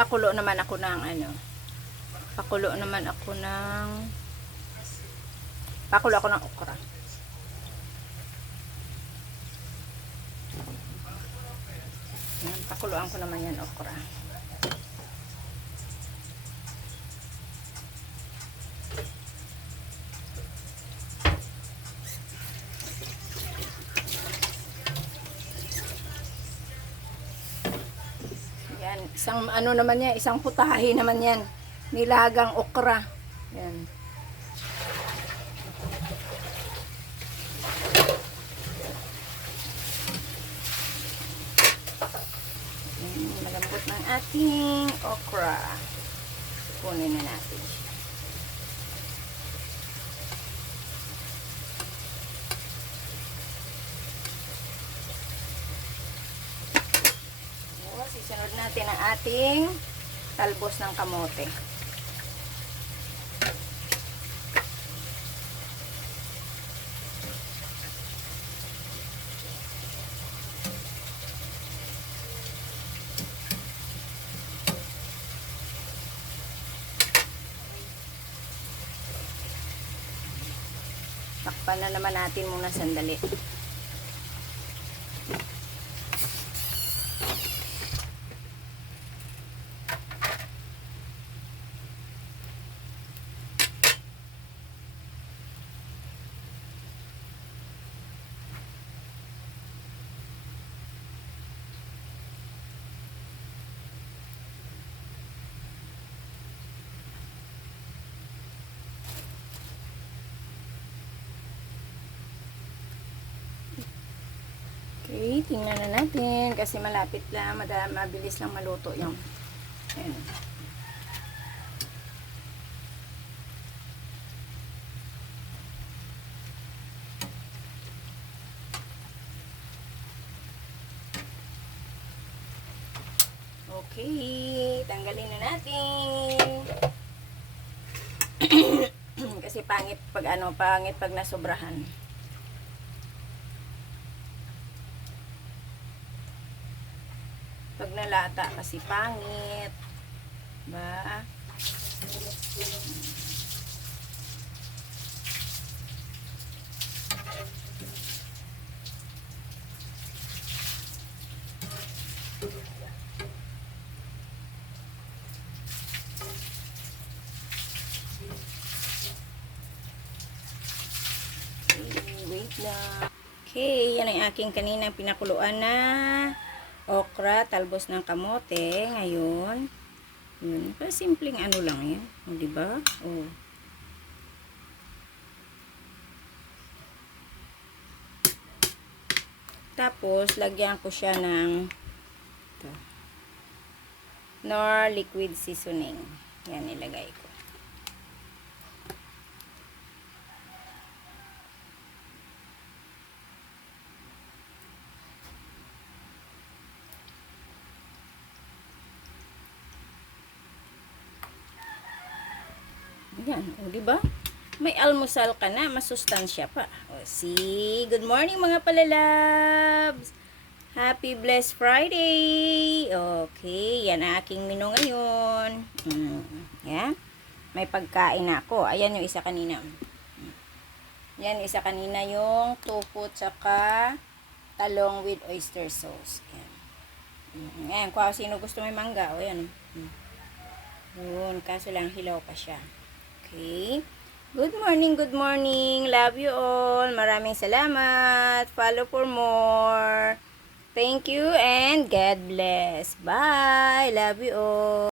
pakulo naman ako ng ano. Pakulo naman ako ng okra. Yan, pakuluan ko naman yan okra. Yan, isang ano naman yan, isang putahe naman yan. Nilagang okra. Yan. Malambot ng ating okra. Kunin na natin siya. Sisunod natin ang ating talbos ng kamote. Takpan na naman natin muna sandali. Okay, tingnan na natin kasi malapit lang, mabilis lang maluto yung ayan. Okay, tanggalin na natin. Kasi pangit pag nasobrahan. Pag nalata kasi pangit. Ba? Wait lang. Okay, yan ang aking kaninang pinakuluan na okra, talbos ng kamote. Ngayon, yun. Simpleng ano lang yan. O, diba? O. Tapos, lagyan ko siya ng ito, Knorr liquid seasoning. Yan, ilagay ko. Yan, o diba? May almusal ka na, masustansya pa. O, see, good morning mga palalabs! Happy Blessed Friday! Okay, yan ang aking menu ngayon. Yan, may pagkain na ako. Ayan yung isa kanina. Yan, isa kanina yung tofu tsaka talong with oyster sauce. Yan. Yan, kung sino gusto may mangga. O, yan. Yun, kaso lang hilaw pa siya. Okay. Good morning, good morning. Love you all. Maraming salamat. Follow for more. Thank you and God bless. Bye. Love you all.